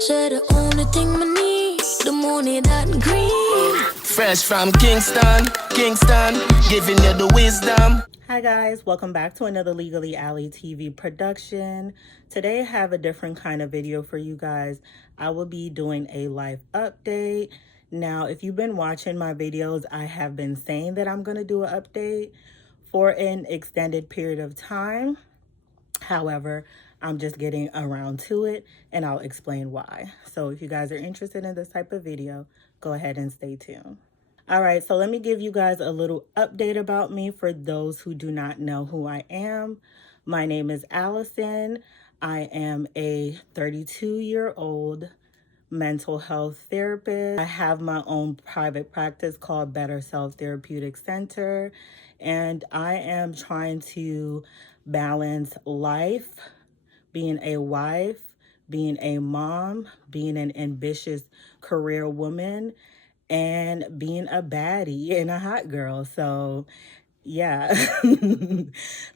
Say the only thing I need, the money that green. Fresh from Kingston, giving you the wisdom. Hi guys, welcome back to another Legally Alley TV production. Today I have a different kind of video for you guys. I will be doing a life update. Now, if you've been watching my videos, I have been saying that I'm going to do an update for an extended period of time. However, I'm just getting around to it and I'll explain why. So if you guys are interested in this type of video, go ahead and stay tuned. All right, so let me give you guys a little update about me for those who do not know who I am. My name is Allison. I am a 32-year-old mental health therapist. I have my own private practice called Better Self Therapeutic Center, and I am trying to balance life, being a wife, being a mom, being an ambitious career woman, and being a baddie and a hot girl. So yeah,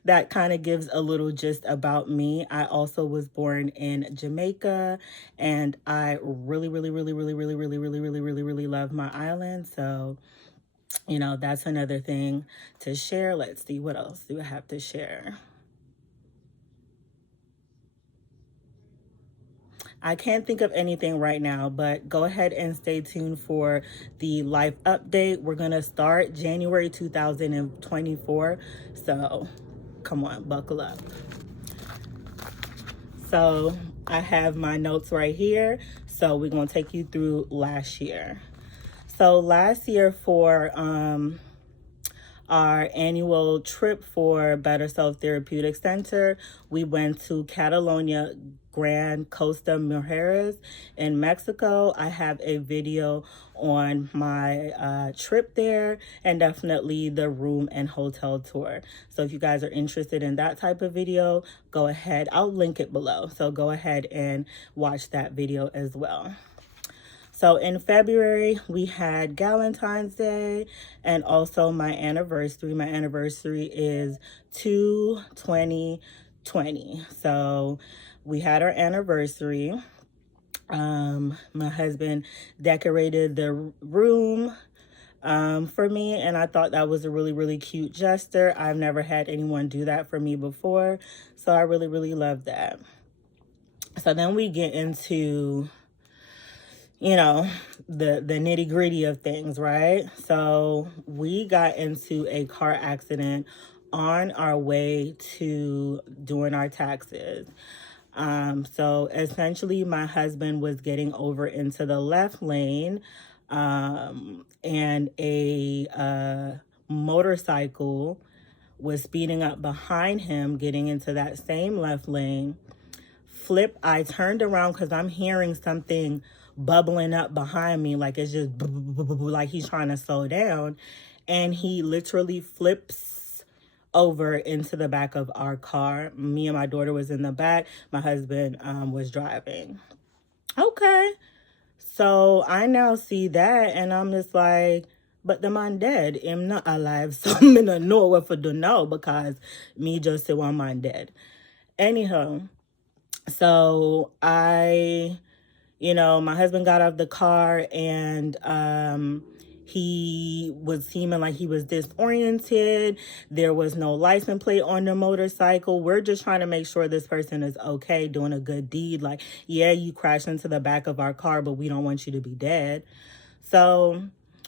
that kind of gives a little gist about me. I also was born in Jamaica, and I really love my island. So, you know, that's another thing to share. Let's see, what else do I have to share? I can't think of anything right now, but go ahead and stay tuned for the life update. We're going to start January 2024. So come on, buckle up. So I have my notes right here. So we're going to take you through last year. So last year for our annual trip for Better Self Therapeutic Center, we went to Catalonia, Gran Costa Mujeres in Mexico. I have a video on my trip there, and definitely the room and hotel tour. So if you guys are interested in that type of video, go ahead. I'll link it below. So go ahead and watch that video as well. So in February, we had Valentine's Day and also my anniversary. My anniversary is 2/20/20. So we had our anniversary. My husband decorated the room for me, and I thought that was a really cute gesture. I've never had anyone do that for me before, so I really love that. So then we get into, you know, the nitty gritty of things, right? So we got into a car accident on our way to doing our taxes. So essentially my husband was getting over into the left lane, and a motorcycle was speeding up behind him, getting into that same left lane. I turned around because I'm hearing something bubbling up behind me, like it's just like he's trying to slow down, and he literally flips over into the back of our car. Me and my daughter was in the back. My husband was driving. Okay, so I now see that, and I'm just like, but the man dead, I'm not alive, so I'm gonna know what for do now, because me just say one man dead. Anyhow, so my husband got out of the car, and he was seeming like he was disoriented. There was no license plate on the motorcycle. We're just trying to make sure this person is okay, doing a good deed. Like, yeah, you crashed into the back of our car, but we don't want you to be dead. So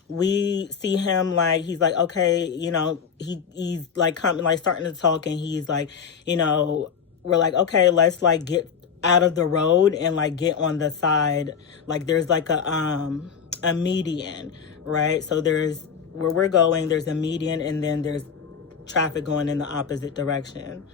we see him, like, he's like, okay, he's like coming, like starting to talk, and he's like, we're like, okay, let's like get out of the road and like get on the side. Like there's like a median, right? So there's where we're going, there's a median, and then there's traffic going in the opposite direction.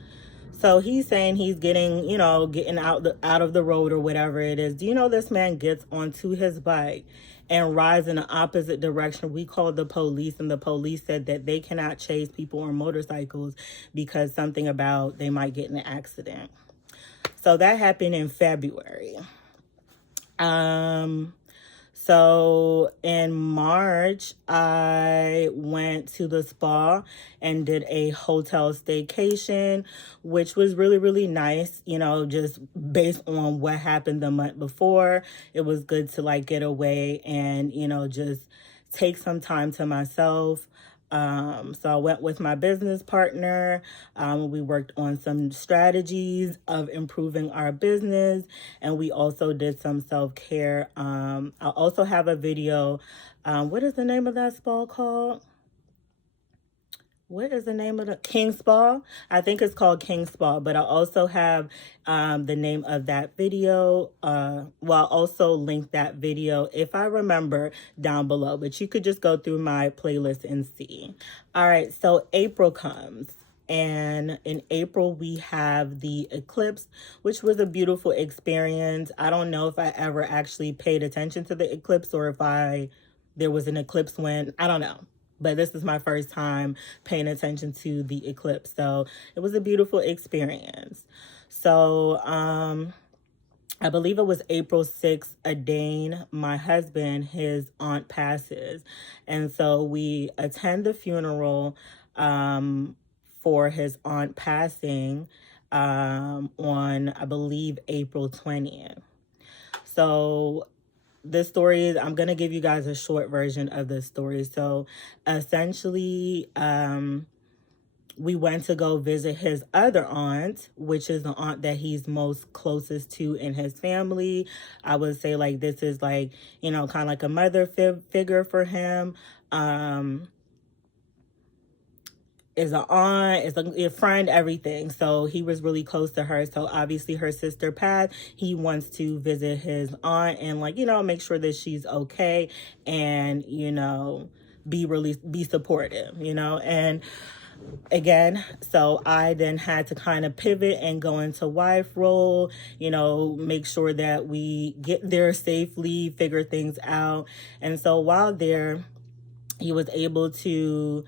So he's saying he's getting out of the road or whatever it is. Do you know this man gets onto his bike and rides in the opposite direction? We called the police, and the police said that they cannot chase people on motorcycles because something about they might get in an accident. So that happened in February. So in March, I went to the spa and did a hotel staycation, which was really, really nice, you know, just based on what happened the month before. It was good to like get away and, you know, just take some time to myself. So I went with my business partner. We worked on some strategies of improving our business, and we also did some self-care. I also have a video. What is the name of that spa called? What is the name of the King Spa? I think it's called King Spa, but I also have the name of that video. I'll also link that video if I remember down below, but you could just go through my playlist and see. All right, so April comes. And in April, we have the eclipse, which was a beautiful experience. I don't know if I ever actually paid attention to the eclipse or if there was an eclipse when, I don't know. But this is my first time paying attention to the eclipse. So it was a beautiful experience. So I believe it was April 6th, Adane, my husband, his aunt passes. And so we attend the funeral for his aunt passing on, I believe, April 20th. So the story is, I'm going to give you guys a short version of the story. So essentially, we went to go visit his other aunt, which is the aunt that he's most closest to in his family. I would say like this is like, you know, kind of like a mother figure for him. Is an aunt, is a friend, everything. So he was really close to her. So obviously her sister passed. He wants to visit his aunt and like, you know, make sure that she's okay and, you know, be supportive, you know. And again, so I then had to kind of pivot and go into wife role, you know, make sure that we get there safely, figure things out. And so while there, he was able to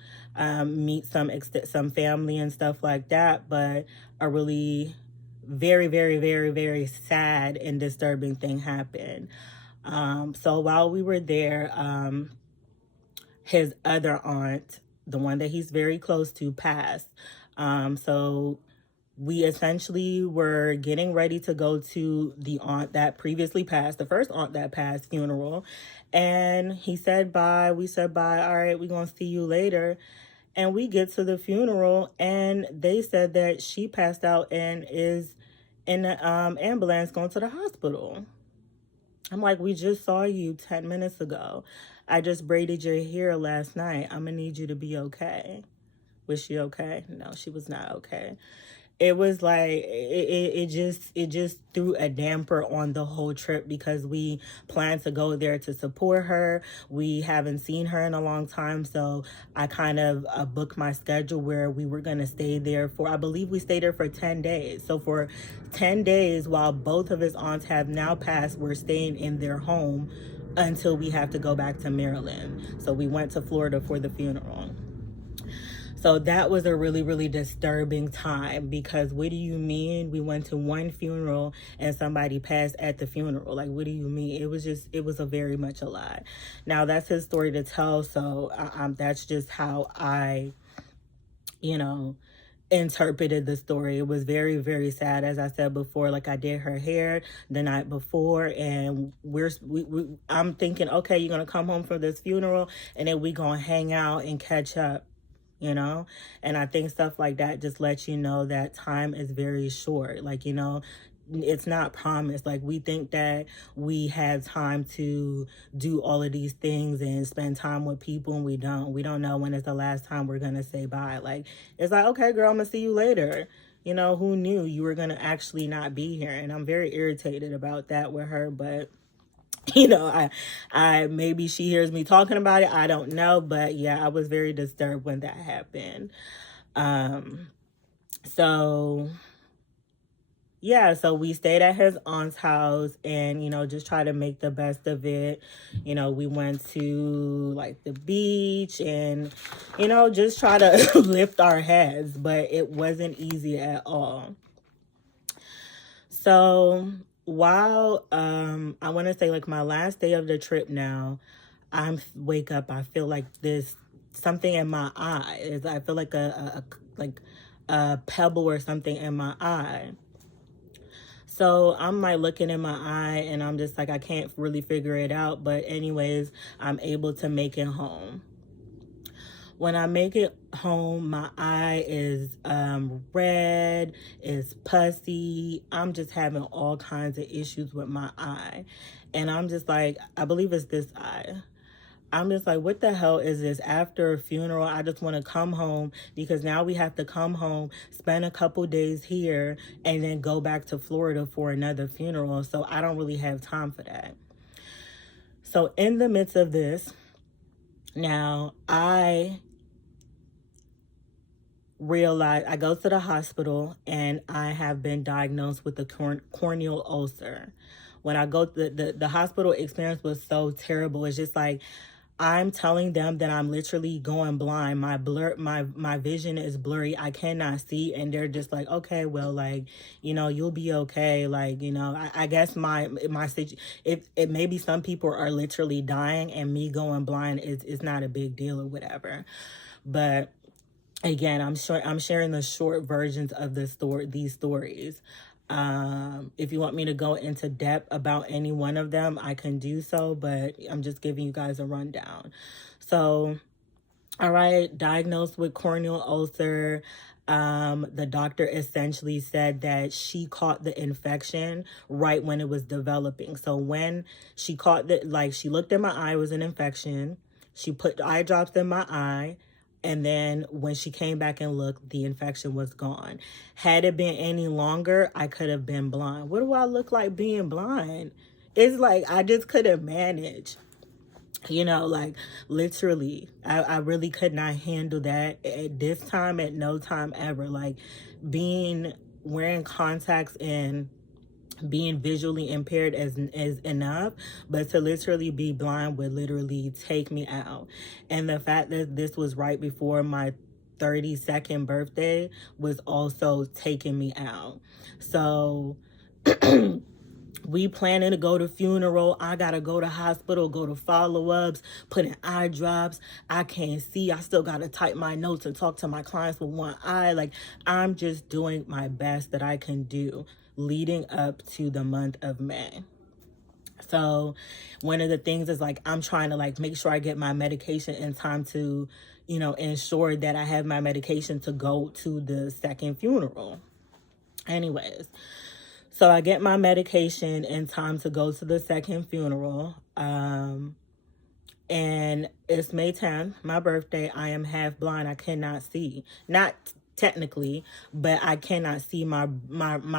meet some family and stuff like that, but a really very, very, very, very sad and disturbing thing happened. So while we were there, his other aunt, the one that he's very close to, passed. So we essentially were getting ready to go to the aunt that previously passed, the first aunt that passed, funeral. And he said bye. We said bye. All right, we're going to see you later. And we get to the funeral and they said that she passed out and is in the ambulance going to the hospital. I'm like, we just saw you 10 minutes ago. I just braided your hair last night. I'm going to need you to be okay. Was she okay? No, she was not okay. It was like it just threw a damper on the whole trip because we planned to go there to support her. We haven't seen her in a long time, so I kind of booked my schedule where we were going to stay there for, I believe we stayed there for 10 days. So for 10 days, while both of his aunts have now passed, we're staying in their home until we have to go back to Maryland. So we went to Florida for the funeral. So that was a really, really disturbing time because what do you mean we went to one funeral and somebody passed at the funeral? Like, what do you mean? It was a very much a lot. Now, that's his story to tell. So that's just how I, you know, interpreted the story. It was very, very sad. As I said before, like I did her hair the night before and I'm thinking, okay, you're going to come home from this funeral and then we're going to hang out and catch up. You know, and I think stuff like that just lets you know that time is very short. Like, you know, it's not promised. Like, we think that we have time to do all of these things and spend time with people, and we don't know when is the last time we're gonna say bye. Like, it's like, okay, girl, I'm gonna see you later. You know, who knew you were gonna actually not be here? And I'm very irritated about that with her, but you know, I maybe she hears me talking about it. I don't know. But yeah, I was very disturbed when that happened. So yeah, so we stayed at his aunt's house and, you know, just try to make the best of it. You know, we went to like the beach and, you know, just try to lift our heads, but it wasn't easy at all. So while I want to say like my last day of the trip now, I wake up, I feel like this something in my eye. I feel like a pebble or something in my eye. So I'm like looking in my eye and I'm just like, I can't really figure it out. But anyways, I'm able to make it home. When I make it home, my eye is red, is pussy. I'm just having all kinds of issues with my eye. And I'm just like, I believe it's this eye. I'm just like, what the hell is this? After a funeral, I just want to come home because now we have to come home, spend a couple days here, and then go back to Florida for another funeral. So I don't really have time for that. So in the midst of this, now I realize I go to the hospital and I have been diagnosed with a corneal ulcer. When I go to the hospital experience was so terrible. It's just like I'm telling them that I'm literally going blind. My vision is blurry. I cannot see, and they're just like, okay, well, like, you know, you'll be okay. Like, you know, I guess it maybe some people are literally dying, and me going blind is not a big deal or whatever. But again, I'm sharing the short versions of these stories. If you want me to go into depth about any one of them, I can do so, but I'm just giving you guys a rundown. So, all right, diagnosed with corneal ulcer. The doctor essentially said that she caught the infection right when it was developing. So when she caught she looked in my eye, it was an infection. She put eye drops in my eye. And then when she came back and looked, the infection was gone. Had it been any longer, I could have been blind. What do I look like being blind? It's like I just couldn't manage. You know, like literally, I really could not handle that at this time, at no time ever. Like wearing contacts and being visually impaired is enough, but to literally be blind would literally take me out. And the fact that this was right before my 32nd birthday was also taking me out. So we planning to go to funeral. I gotta go to hospital, go to follow-ups, put in eye drops. I can't see. I still gotta type my notes and talk to my clients with one eye. Like, I'm just doing my best that I can do leading up to the month of May. So one of the things is like, I'm trying to like make sure I get my medication in time to, you know, ensure that I have my medication to go to the second funeral. Anyways, so I get my medication in time to go to the second funeral. And it's May 10th, my birthday. I am half blind. I cannot see. Not technically, but I cannot see. My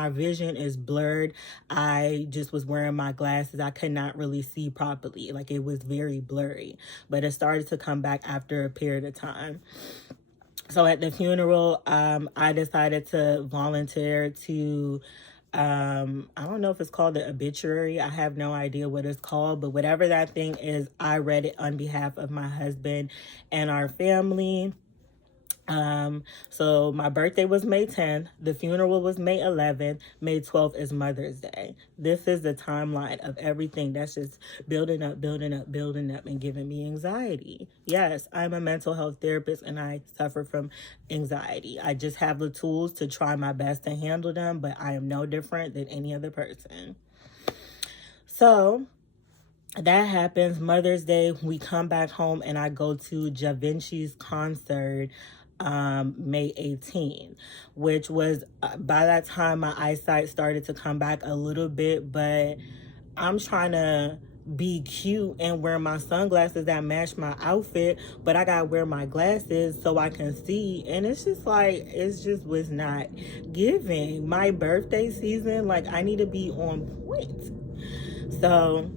vision is blurred. I just was wearing my glasses. I could not really see properly. Like, it was very blurry. But it started to come back after a period of time. So at the funeral, I decided to volunteer to I don't know if it's called the obituary. I have no idea what it's called, but whatever that thing is, I read it on behalf of my husband and our family. So my birthday was May 10th. The funeral was May 11th. May 12th is Mother's Day. This is the timeline of everything that's just building up, and giving me anxiety. Yes, I'm a mental health therapist and I suffer from anxiety. I just have the tools to try my best to handle them, but I am no different than any other person. So that happens. Mother's Day, we come back home and I go to Da Vinci's concert May 18th, which was by that time my eyesight started to come back a little bit, but I'm trying to be cute and wear my sunglasses that match my outfit, but I gotta wear my glasses so I can see, and it's just like, it just was not giving. My birthday season, like, I need to be on point. So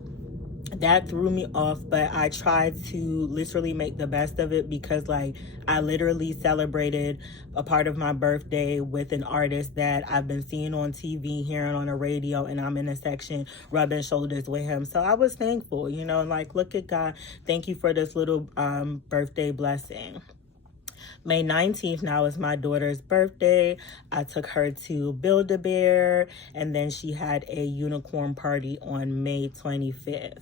that threw me off, but I tried to literally make the best of it because, like, I literally celebrated a part of my birthday with an artist that I've been seeing on TV, hearing on the radio, and I'm in a section rubbing shoulders with him. So I was thankful, you know, like, look at God. Thank you for this little birthday blessing. May 19th now is my daughter's birthday. I took her to Build-A-Bear, and then she had a unicorn party on May 25th.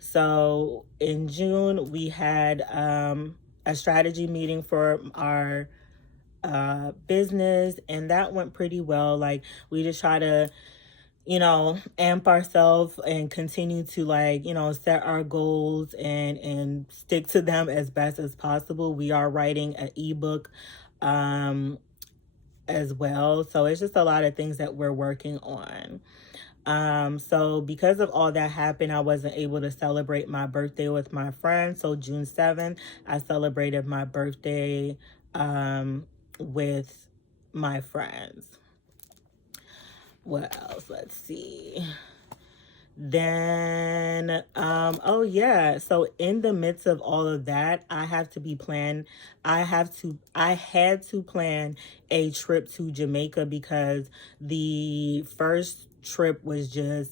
So in June, we had a strategy meeting for our business, and that went pretty well. Like, we just try to, amp ourselves and continue to, like, set our goals and stick to them as best as possible. We are writing an ebook as well. So it's just a lot of things that we're working on. So because of all that happened, I wasn't able to celebrate my birthday with my friends. So June 7th, I celebrated my birthday with my friends. What else? Let's see. Then, oh yeah. So in the midst of all of that, I had to plan a trip to Jamaica, because the first trip was just,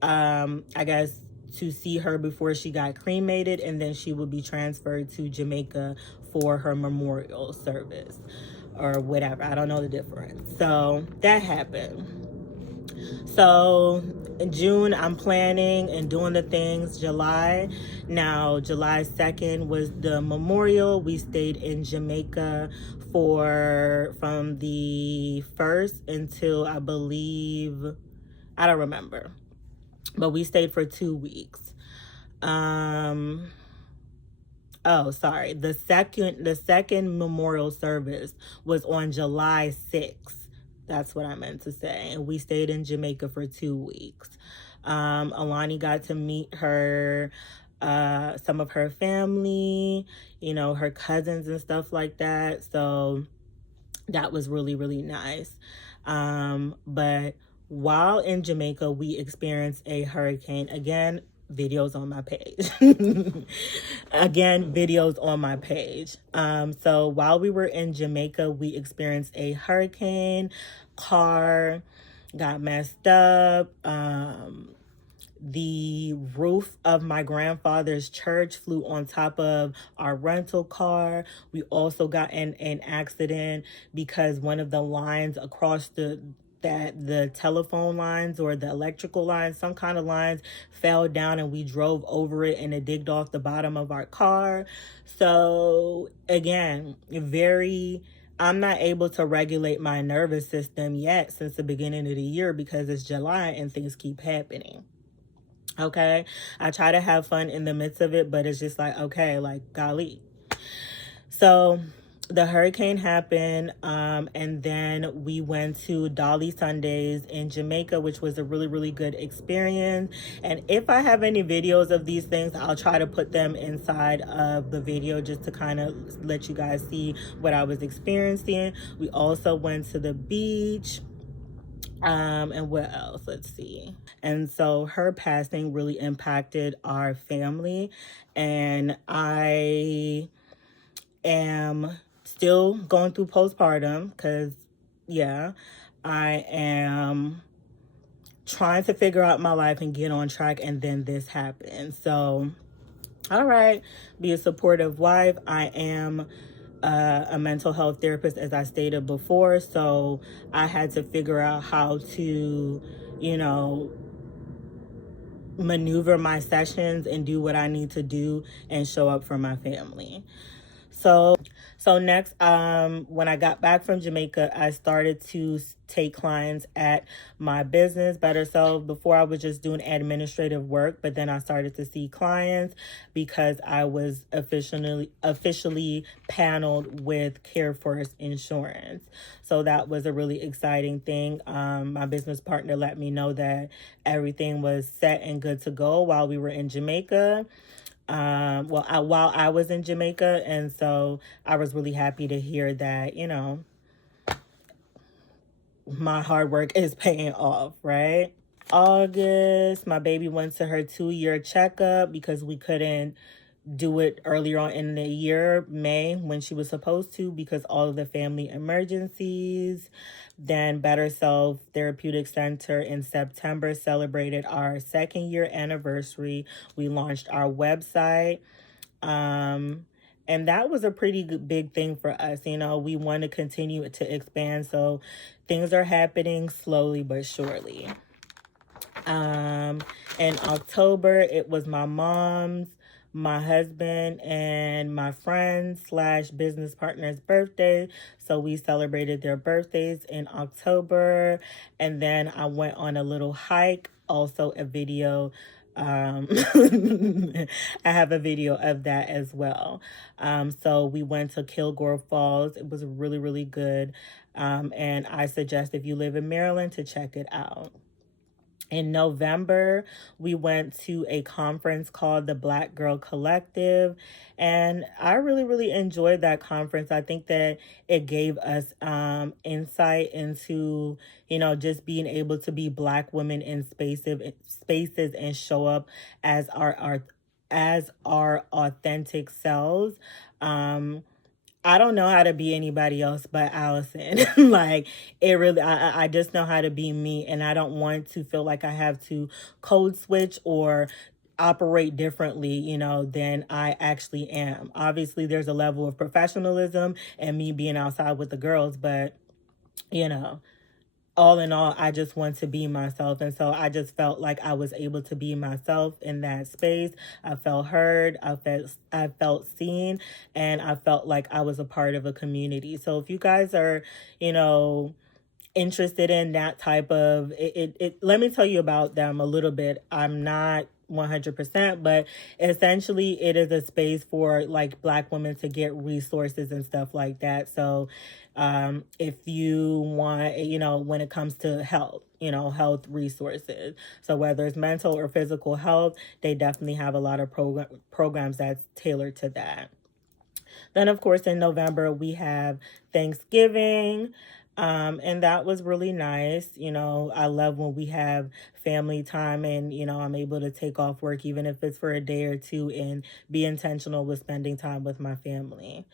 I guess, to see her before she got cremated, and then she would be transferred to Jamaica for her memorial service or whatever. I don't know the difference. So that happened. So in June, I'm planning and doing the things. July 2nd was the memorial. We stayed in Jamaica from the 1st until, I believe, I don't remember, but we stayed for 2 weeks. Oh, sorry. The second memorial service was on July 6th. That's what I meant to say. And we stayed in Jamaica for 2 weeks. Alani got to meet some of her family, her cousins and stuff like that. So that was really, really nice. But while in Jamaica, we experienced a hurricane. Again, videos on my page. So while we were in Jamaica, we experienced a hurricane. Car got messed up. The roof of my grandfather's church flew on top of our rental car. We also got in an accident because one of the lines across the telephone lines or the electrical lines, some kind of lines, fell down, and we drove over it, and it digged off the bottom of our car. So again, I'm not able to regulate my nervous system yet since the beginning of the year, because it's July and things keep happening. Okay, I try to have fun in the midst of it, but it's just like, okay, like, golly. So the hurricane happened, and then we went to Dolly Sundays in Jamaica, which was a really, really good experience. And if I have any videos of these things, I'll try to put them inside of the video just to kind of let you guys see what I was experiencing. We also went to the beach. And what else? Let's see. And so her passing really impacted our family, and I am still going through postpartum, because I am trying to figure out my life and get on track, and then this happened. So, all right, be a supportive wife. I am a mental health therapist, as I stated before, so I had to figure out how to, maneuver my sessions and do what I need to do and show up for my family. So next, when I got back from Jamaica, I started to take clients at my business, Better Self. Before, I was just doing administrative work, but then I started to see clients because I was officially paneled with CareFirst Insurance. So that was a really exciting thing. My business partner let me know that everything was set and good to go while we were in Jamaica. While I was in Jamaica, and so I was really happy to hear that, my hard work is paying off, right? August, my baby went to her 2-year checkup because we couldn't do it earlier on in the year, May, when she was supposed to, because all of the family emergencies. Then Better Self Therapeutic Center in September celebrated our 2nd year anniversary. We launched our website. And that was a pretty big thing for us. You know, we want to continue to expand. So things are happening slowly but surely. In October, it was my mom's, my husband, and my friend slash business partner's birthday. So we celebrated their birthdays in October. And then I went on a little hike, also a video. I have a video of that as well. So we went to Kilgore Falls. It was really, really good. And I suggest if you live in Maryland to check it out. In November, we went to a conference called the Black Girl Collective, and I really, really enjoyed that conference. I think that it gave us insight into, you know, just being able to be Black women in spaces and show up as our authentic selves. I don't know how to be anybody else but Allison. Like, it really, I just know how to be me, and I don't want to feel like I have to code switch or operate differently, you know, than I actually am. Obviously, there's a level of professionalism and me being outside with the girls, but, you know, all in all, I just want to be myself. And so I just felt like I was able to be myself in that space. I felt heard, I felt seen, and I felt like I was a part of a community. So if you guys are, you know, interested in that type of let me tell you about them a little bit. I'm not 100%, but essentially it is a space for like Black women to get resources and stuff like that. So if you want, you know, when it comes to health, you know, health resources, so whether it's mental or physical health, they definitely have a lot of programs that's tailored to that. Then, of course, in November, we have Thanksgiving. And that was really nice. You know, I love when we have family time and, you know, I'm able to take off work, even if it's for a day or two, and be intentional with spending time with my family.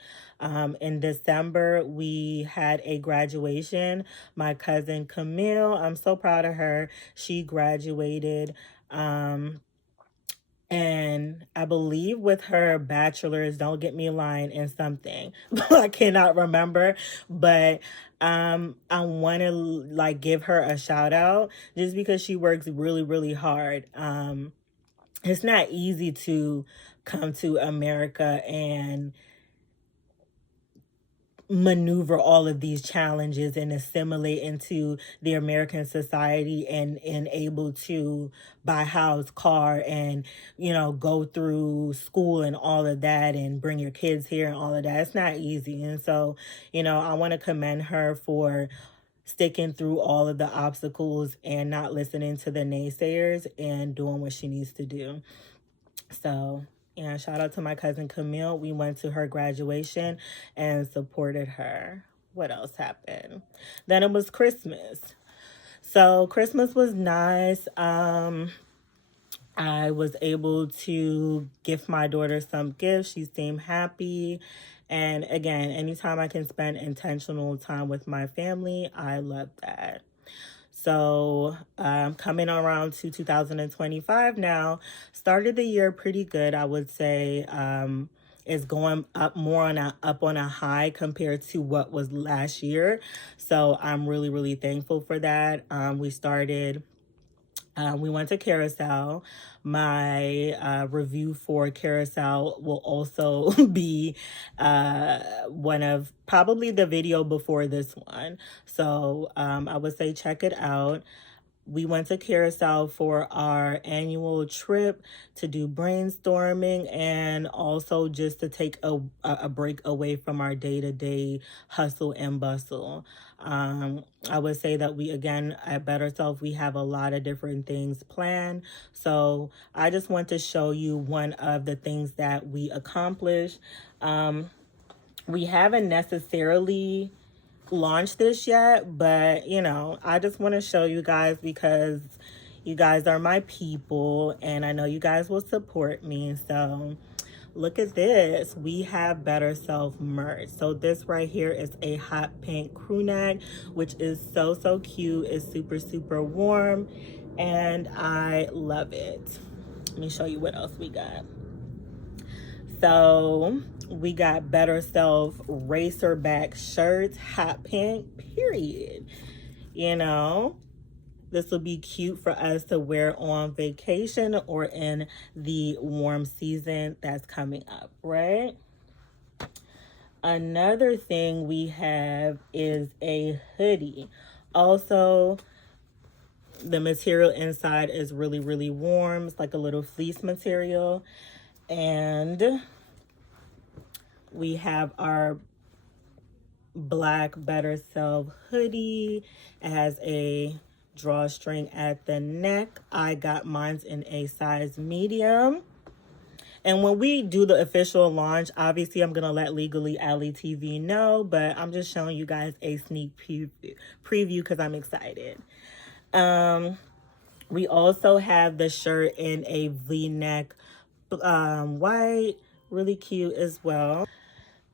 In December, we had a graduation. My cousin Camille, I'm so proud of her. She graduated. And I believe with her bachelor's, don't get me lying, in something. I cannot remember, but I want to like give her a shout out just because she works really, really hard. It's not easy to come to America and maneuver all of these challenges and assimilate into the American society and able to buy house, car, and, you know, go through school and all of that and bring your kids here and all of that. It's not easy. And so, you know, I want to commend her for sticking through all of the obstacles and not listening to the naysayers and doing what she needs to do. So, yeah, shout out to my cousin Camille. We went to her graduation and supported her. What else happened? Then it was Christmas. So Christmas was nice. I was able to gift my daughter some gifts. She seemed happy. And again, anytime I can spend intentional time with my family, I love that. So coming around to 2025 now, started the year pretty good, I would say. It's going up more up on a high compared to what was last year. So I'm really, really thankful for that. We went to Carousel. My review for Carousel will also be one of probably the video before this one. So I would say check it out. We went to Carousel for our annual trip to do brainstorming and also just to take a break away from our day-to-day hustle and bustle. I would say that we, again, at Better Self, we have a lot of different things planned. So I just want to show you one of the things that we accomplished. We haven't necessarily launched this yet, but you know, I just want to show you guys because you guys are my people and I know you guys will support me. So look at this. We have Better Self merch. So this right here is a hot pink crew neck, which is so, so cute. It's super, super warm and I love it. Let me show you what else we got. So we got Better Self racerback shirts, hot pink, period. You know, this will be cute for us to wear on vacation or in the warm season that's coming up, right? Another thing we have is a hoodie. Also, the material inside is really, really warm. It's like a little fleece material. And we have our black Better Self hoodie. It has a drawstring at the neck. I got mine in a size medium. And when we do the official launch, obviously I'm going to let Legally Alley TV know, but I'm just showing you guys a sneak preview because I'm excited. We also have the shirt in a V-neck white, really cute as well.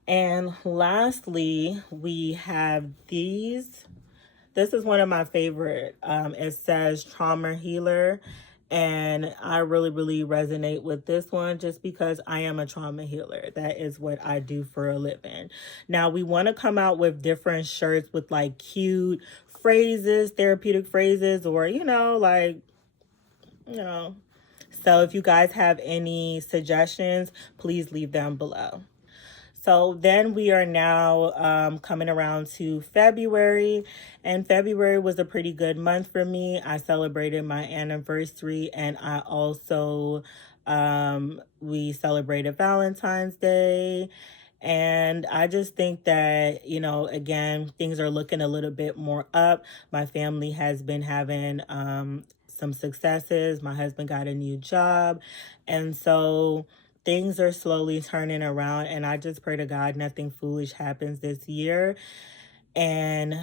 And lastly, we have these. This is one of my favorite. It says Trauma Healer. And I really, really resonate with this one just because I am a trauma healer. That is what I do for a living. Now, we want to come out with different shirts with like cute phrases, therapeutic phrases, or, So if you guys have any suggestions, please leave them below. So then we are now coming around to February, and February was a pretty good month for me. I celebrated my anniversary, and I also, we celebrated Valentine's Day. And I just think that, again, things are looking a little bit more up. My family has been having some successes. My husband got a new job. And so things are slowly turning around, and I just pray to God nothing foolish happens this year. And,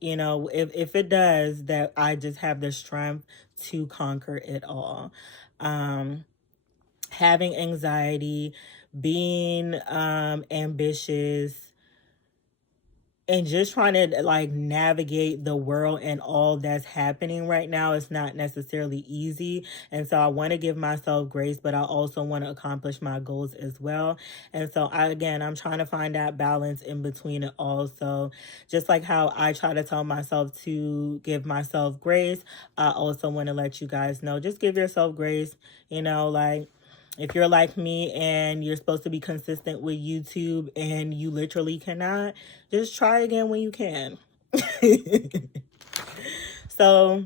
if it does, that I just have the strength to conquer it all. Having anxiety, being ambitious, and just trying to like navigate the world and all that's happening right now is not necessarily easy. And so I want to give myself grace, but I also want to accomplish my goals as well. And so I'm trying to find that balance in between it all. So just like how I try to tell myself to give myself grace, I also want to let you guys know, just give yourself grace, if you're like me and you're supposed to be consistent with YouTube and you literally cannot, just try again when you can. So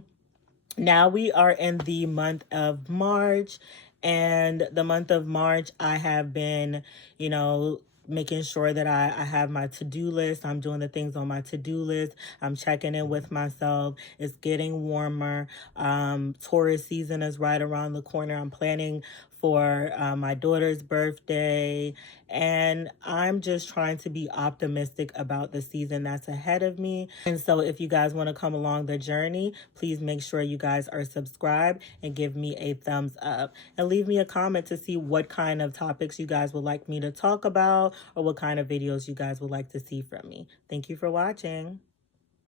now we are in the month of March, and the month of March I have been, making sure that I have my to-do list. I'm doing the things on my to-do list. I'm checking in with myself. It's getting warmer. Taurus season is right around the corner. I'm planning for my daughter's birthday, and I'm just trying to be optimistic about the season that's ahead of me. And so if you guys want to come along the journey, please make sure you guys are subscribed and give me a thumbs up, and leave me a comment to see what kind of topics you guys would like me to talk about or what kind of videos you guys would like to see from me. Thank you for watching.